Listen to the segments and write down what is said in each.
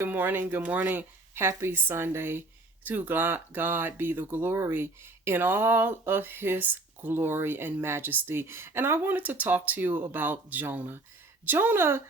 Good morning. Good morning. Happy Sunday. To God be the glory in all of his glory and majesty. And I wanted to talk to you about Jonah. Jonah,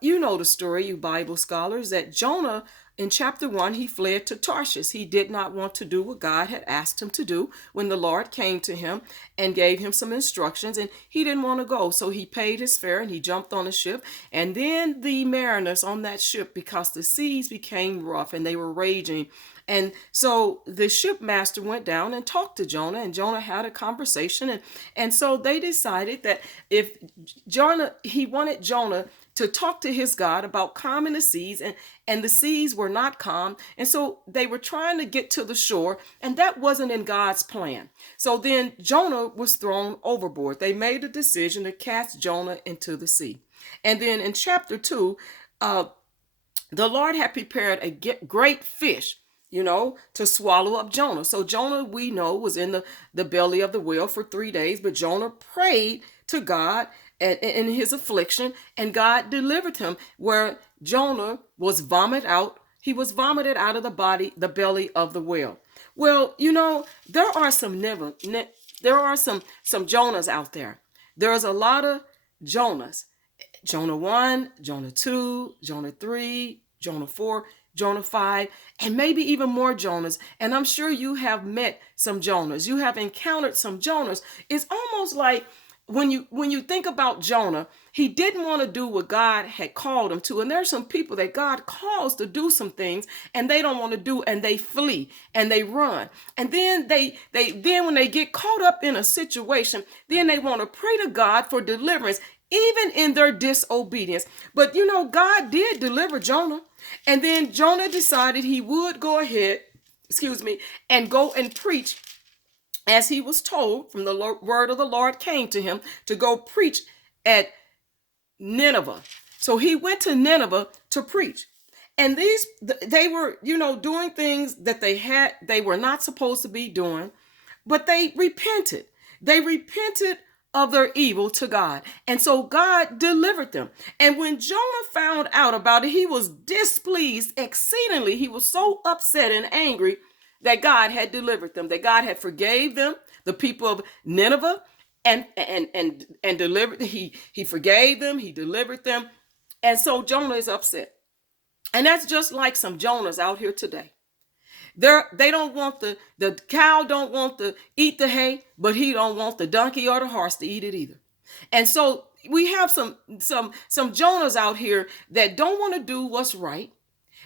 you know the story, you Bible scholars, that Jonah in chapter 1, he fled to Tarshish. He did not want to do what God had asked him to do when the Lord came to him and gave him some instructions, and he didn't want to go. So he paid his fare and he jumped on a ship. And then the mariners on that ship, because the seas became rough and they were raging, and so the shipmaster went down and talked to Jonah, and Jonah had a conversation. And so they decided that if he wanted Jonah to talk to his God about calming the seas, and the seas were not calm. And so they were trying to get to the shore, and that wasn't in God's plan. So then Jonah was thrown overboard. They made a decision to cast Jonah into the sea. And then in chapter 2, the Lord had prepared a great fish, to swallow up Jonah. So Jonah, we know, was in the belly of the whale for 3 days, but Jonah prayed to God in his affliction, and God delivered him, where Jonah was vomited out. He was vomited out of the belly of the whale. Well, there are some Jonahs out there. There's a lot of Jonahs. Jonah 1, Jonah 2, Jonah 3, Jonah 4, Jonah 5, and maybe even more Jonahs. And I'm sure you have met some Jonahs. You have encountered some Jonahs. It's almost like when you think about Jonah, he didn't want to do what God had called him to. And there's some people that God calls to do some things and they don't want to do, and they flee and they run. And then then when they get caught up in a situation, then they want to pray to God for deliverance, even in their disobedience. But God did deliver Jonah. And then Jonah decided he would go ahead, and go and preach as he was told from the word of the Lord came to him to go preach at Nineveh. So he went to Nineveh to preach. And they were, doing things that they were not supposed to be doing, but they repented. They repented of their evil to God. And so God delivered them. And when Jonah found out about it, he was displeased exceedingly. He was so upset and angry that God had delivered them, that God had forgave them, the people of Nineveh, and delivered. He forgave them, he delivered them. And so Jonah is upset. And that's just like some Jonahs out here today. They don't want the cow don't want to eat the hay, but he don't want the donkey or the horse to eat it either. And so we have some Jonahs out here that don't want to do what's right.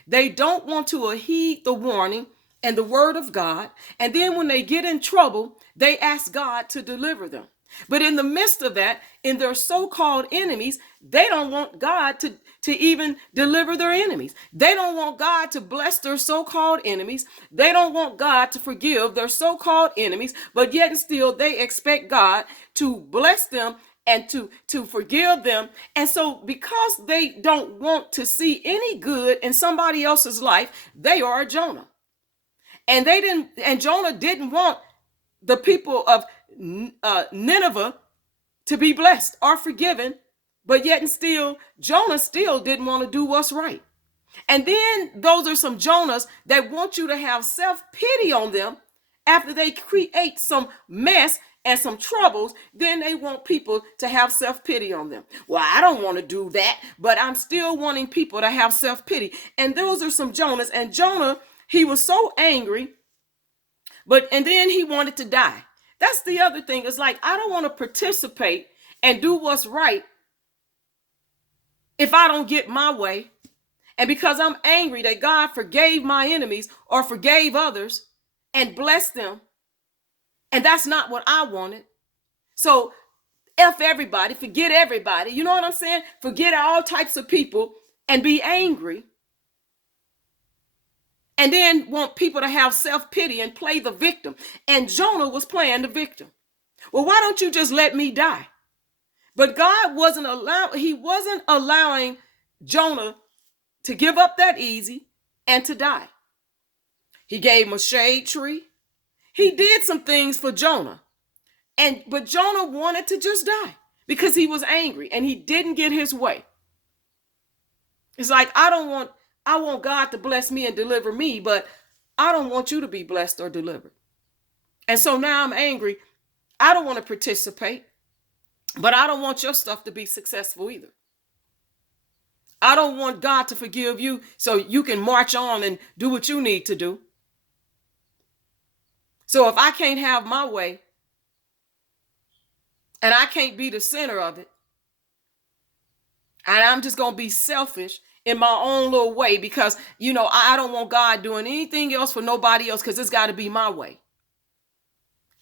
They don't want to heed the warning and the word of God. And then when they get in trouble, they ask God to deliver them. But in the midst of that, in their so-called enemies, they don't want God to even deliver their enemies. They don't want God to bless their so-called enemies. They don't want God to forgive their so-called enemies, but yet and still they expect God to bless them and to forgive them. And so because they don't want to see any good in somebody else's life, they are a Jonah. And Jonah didn't want the people of Nineveh to be blessed or forgiven, but yet and still, Jonah still didn't want to do what's right. And then those are some Jonahs that want you to have self-pity on them after they create some mess and some troubles. Then they want people to have self-pity on them. Well, I don't want to do that, but I'm still wanting people to have self-pity. And those are some Jonahs. And Jonah, he was so angry, and then he wanted to die. That's the other thing. It's like, I don't want to participate and do what's right if I don't get my way. And because I'm angry that God forgave my enemies or forgave others and blessed them, and that's not what I wanted. So F everybody, forget everybody. You know what I'm saying? Forget all types of people and be angry. And then want people to have self-pity and play the victim. And Jonah was playing the victim. Well, why don't you just let me die? But God wasn't allowing Jonah to give up that easy and to die. He gave him a shade tree. He did some things for Jonah. But Jonah wanted to just die because he was angry and he didn't get his way. It's like, I don't want I want God to bless me and deliver me, but I don't want you to be blessed or delivered. And so now I'm angry. I don't want to participate, but I don't want your stuff to be successful either. I don't want God to forgive you so you can march on and do what you need to do. So if I can't have my way and I can't be the center of it, and I'm just going to be selfish in my own little way because, I don't want God doing anything else for nobody else because it's got to be my way.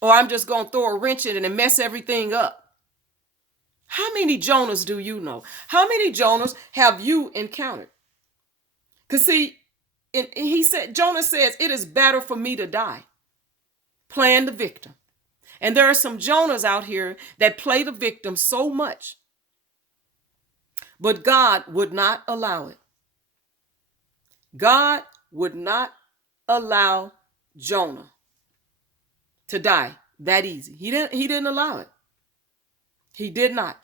Or I'm just going to throw a wrench in it and mess everything up. How many Jonahs do you know? How many Jonahs have you encountered? Because see, Jonah says, it is better for me to die. Playing the victim. And there are some Jonahs out here that play the victim so much. But God would not allow it. God would not allow Jonah to die that easy. He didn't allow it. He did not.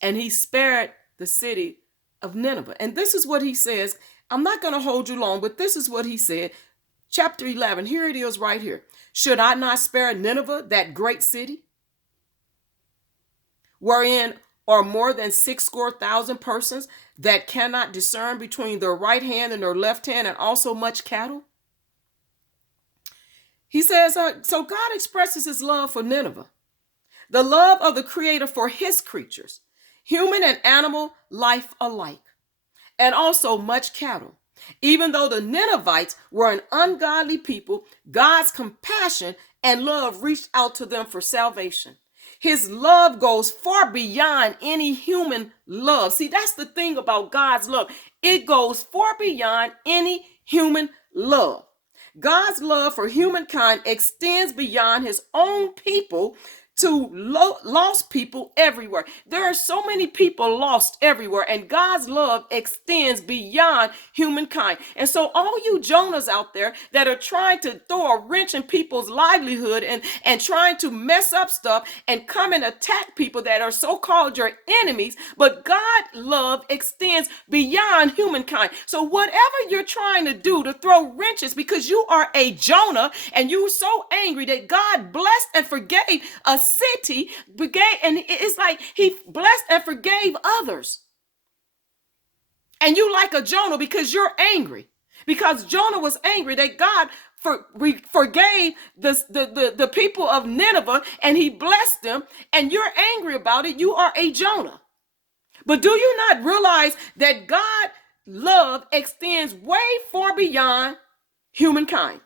And he spared the city of Nineveh. And this is what he says. I'm not going to hold you long, but this is what he said. Chapter 11, here it is right here. Should I not spare Nineveh, that great city, wherein are more than 60,000 persons that cannot discern between their right hand and their left hand, and also much cattle? He says, so God expresses his love for Nineveh, the love of the Creator for his creatures, human and animal life alike, and also much cattle. Even though the Ninevites were an ungodly people, God's compassion and love reached out to them for salvation. His love goes far beyond any human love. See, that's the thing about God's love. It goes far beyond any human love. God's love for humankind extends beyond his own people to lost people everywhere. There are so many people lost everywhere, and God's love extends beyond humankind. And so all you Jonahs out there that are trying to throw a wrench in people's livelihood and trying to mess up stuff and come and attack people that are so-called your enemies, but God's love extends beyond humankind. So whatever you're trying to do to throw wrenches because you are a Jonah and you're so angry that God blessed and forgave a city, and it's like he blessed and forgave others. And you like a Jonah because you're angry. Because Jonah was angry that God forgave the people of Nineveh and he blessed them, and you're angry about it. You are a Jonah. But do you not realize that God's love extends way far beyond humankind?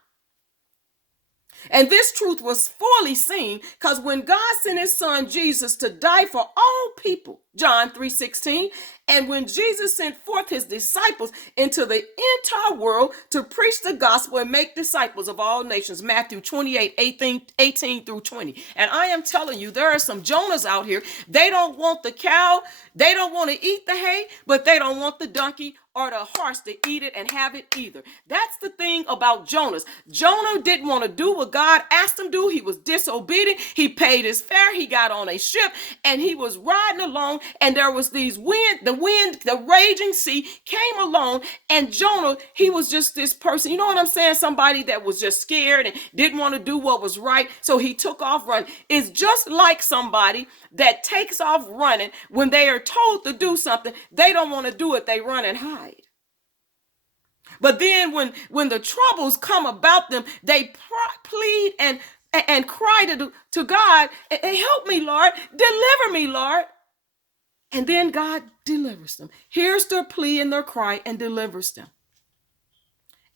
And this truth was fully seen because when God sent his son Jesus to die for all people, John 3:16, and when Jesus sent forth his disciples into the entire world to preach the gospel and make disciples of all nations, Matthew 28:18 through 20. And I am telling you, there are some Jonahs out here. They don't want the cow. They don't want to eat the hay, but they don't want the donkey or the horse to eat it and have it either. That's the thing about Jonahs. Jonah didn't want to do what God asked him to do. He was disobedient. He paid his fare. He got on a ship and he was riding along, and there was the raging sea came along, and Jonah, he was just this person, you know what I'm saying? Somebody that was just scared and didn't want to do what was right. So he took off running. It's just like somebody that takes off running when they are told to do something. They don't want to do it. They run and hide. But then when the troubles come about them, they plead and cry to God, help me, Lord, deliver me, Lord. And then God delivers them. Hears their plea and their cry and delivers them.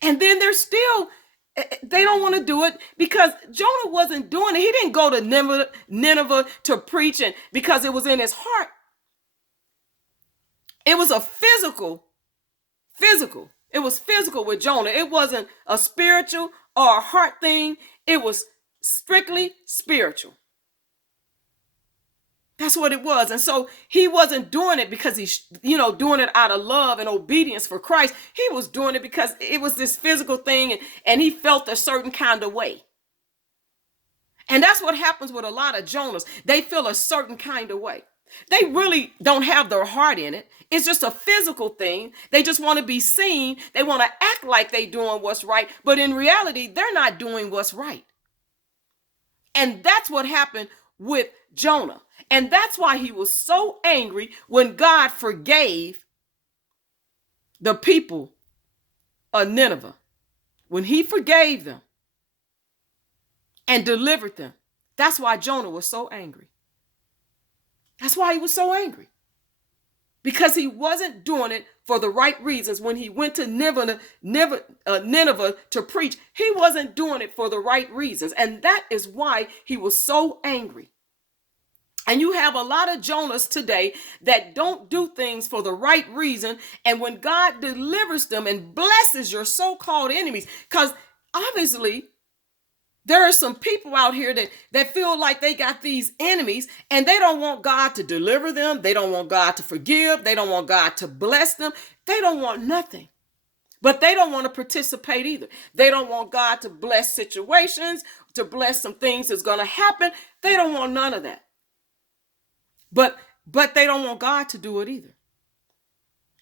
And then they don't want to do it because Jonah wasn't doing it. He didn't go to Nineveh to preach because it was in his heart. It was a physical. It was physical with Jonah. It wasn't a spiritual or a heart thing. It was strictly spiritual. That's what it was. And so he wasn't doing it because he's, doing it out of love and obedience for Christ. He was doing it because it was this physical thing and he felt a certain kind of way. And that's what happens with a lot of Jonahs. They feel a certain kind of way. They really don't have their heart in it. It's just a physical thing. They just want to be seen. They want to act like they're doing what's right. But in reality, they're not doing what's right. And that's what happened with Jonah. And that's why he was so angry when God forgave the people of Nineveh. When he forgave them and delivered them. That's why Jonah was so angry. That's why he was so angry. Because he wasn't doing it for the right reasons. When he went to Nineveh to preach, he wasn't doing it for the right reasons. And that is why he was so angry. And you have a lot of Jonahs today that don't do things for the right reason. And when God delivers them and blesses your so-called enemies, because obviously there are some people out here that feel like they got these enemies and they don't want God to deliver them. They don't want God to forgive. They don't want God to bless them. They don't want nothing. But they don't want to participate either. They don't want God to bless situations, to bless some things that's going to happen. They don't want none of that. But they don't want God to do it either.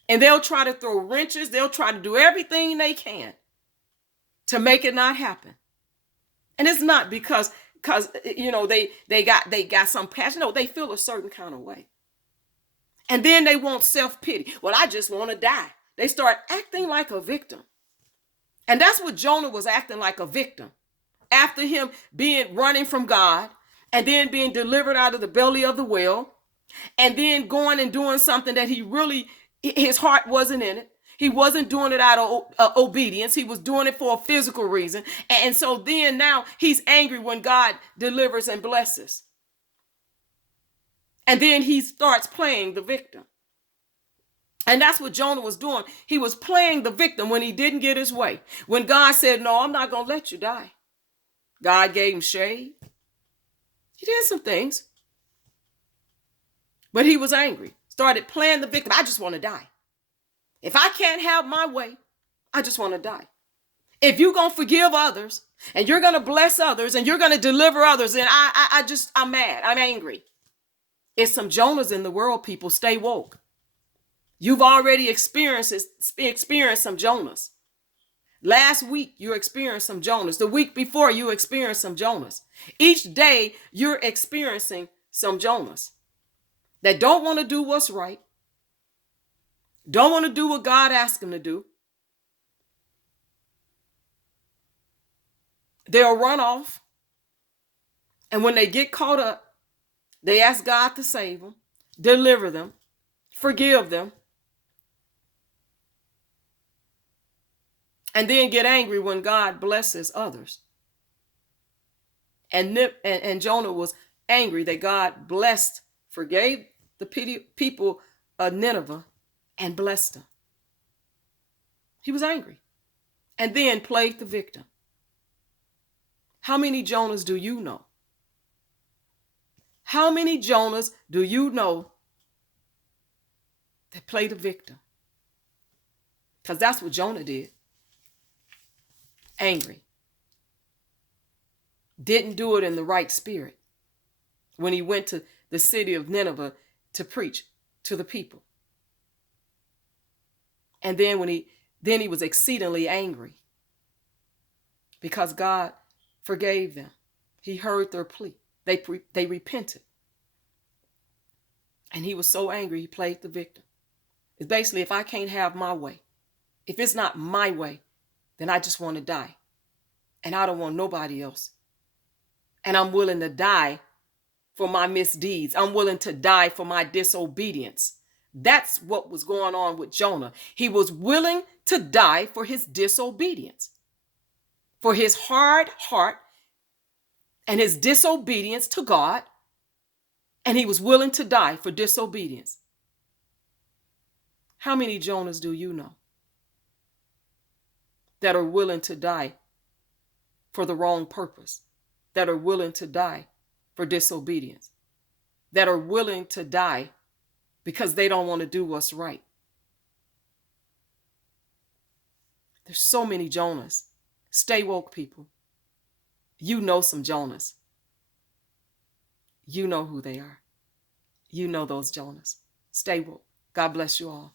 And they'll try to throw wrenches. They'll try to do everything they can to make it not happen. And it's not because they got some passion. No, they feel a certain kind of way. And then they want self-pity. Well, I just want to die. They start acting like a victim. And that's what Jonah was acting like, a victim. After him running from God and then being delivered out of the belly of the whale and then going and doing something that his heart wasn't in it. He wasn't doing it out of obedience. He was doing it for a physical reason. And so then now he's angry when God delivers and blesses. And then he starts playing the victim. And that's what Jonah was doing. He was playing the victim when he didn't get his way. When God said, no, I'm not going to let you die. God gave him shade. He did some things. But he was angry. Started playing the victim. I just want to die. If I can't have my way, I just want to die. If you're going to forgive others and you're going to bless others and you're going to deliver others, then I'm mad. I'm angry. It's some Jonahs in the world, people. Stay woke. You've already experienced some Jonahs. Last week, you experienced some Jonahs. The week before, you experienced some Jonahs. Each day, you're experiencing some Jonahs that don't want to do what's right. Don't want to do what God asked them to do. They'll run off. And when they get caught up, they ask God to save them, deliver them, forgive them, and then get angry when God blesses others. And Jonah was angry that God forgave the people of Nineveh and blessed them. He was angry and then played the victim. How many Jonahs do you know? How many Jonahs do you know that play the victim? Because that's what Jonah did. Angry. Didn't do it in the right spirit when he went to the city of Nineveh to preach to the people. And then he was exceedingly angry because God forgave them. He heard their plea. They repented. And he was so angry, he played the victim. It's basically, if I can't have my way, if it's not my way, then I just want to die. And I don't want nobody else. And I'm willing to die for my misdeeds. I'm willing to die for my disobedience. That's what was going on with Jonah. He was willing to die for his disobedience, for his hard heart and his disobedience to God. And he was willing to die for disobedience. How many Jonahs do you know that are willing to die for the wrong purpose, that are willing to die for disobedience, that are willing to die because they don't want to do what's right? There's so many Jonahs. Stay woke, people. You know some Jonahs. You know who they are. You know those Jonahs. Stay woke. God bless you all.